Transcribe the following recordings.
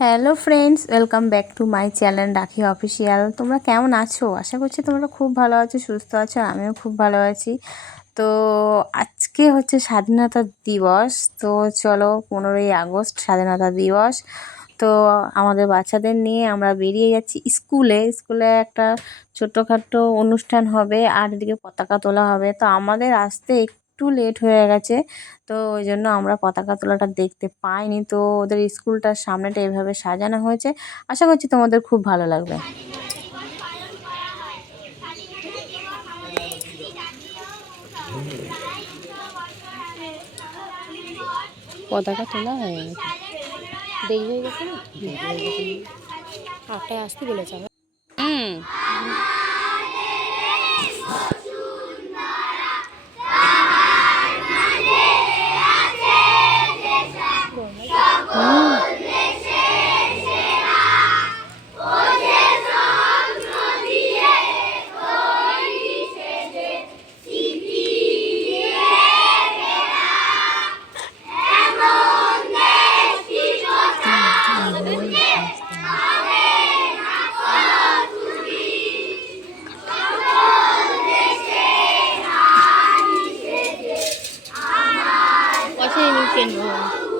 Hello friends welcome back to my channel Rakhi official তোমরা কেমন আছো? আশা করছি তোমরা খুব ভালো আছো, সুস্থ আছো, আমিও খুব ভালো আছি। তো আজকে হচ্ছে স্বাধীনতা দিবস, তো চলো পনেরোই আগস্ট স্বাধীনতা দিবস। তো আমাদের বাচ্চাদের নিয়ে আমরা বেরিয়ে যাচ্ছি স্কুলে। স্কুলে একটা ছোটোখাটো অনুষ্ঠান হবে, আর এদিকে পতাকা তোলা হবে। তো আমাদের আসতে একটু লেট হয়ে গেছে। তো ওই জন্য আমরা পতাকা তোলাটা দেখতে পাইনি। তো ওদের স্কুলটার সামনেটা এভাবে সাজানো হয়েছে। আশা করছি তোমাদের খুব ভালো লাগবে। পতাকা তোলা হয়ে গেছে। দেরি হয়ে গেছে না? আটটায় আসতে বলেছে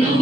Thank you.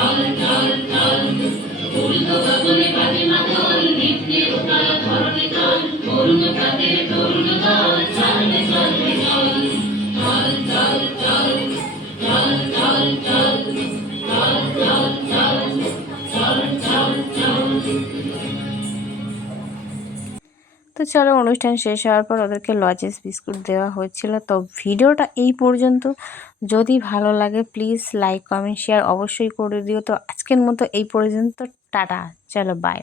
ঢল ঢল ঢল পূর্ণ গগনে বাজে মাদল নিত্যে উতাল ধরণে চল তরুণ প্রাতের তরুণ দল চলে চলে চল ঢল ঢল ঢল ঢল ঢল ঢল ঢল ঢল ঢল ঢল ঢল ঢল তো চলো অনুষ্ঠান শেষ হওয়ার পর ওদেরকে লজেস বিস্কুট দেওয়া হয়েছিল। তো ভিডিওটা এই পর্যন্ত। যদি ভালো লাগে প্লিজ লাইক কমেন্ট শেয়ার অবশ্যই করে দিও। তো আজকের মতো এই পর্যন্ত। টাটা, চলো বাই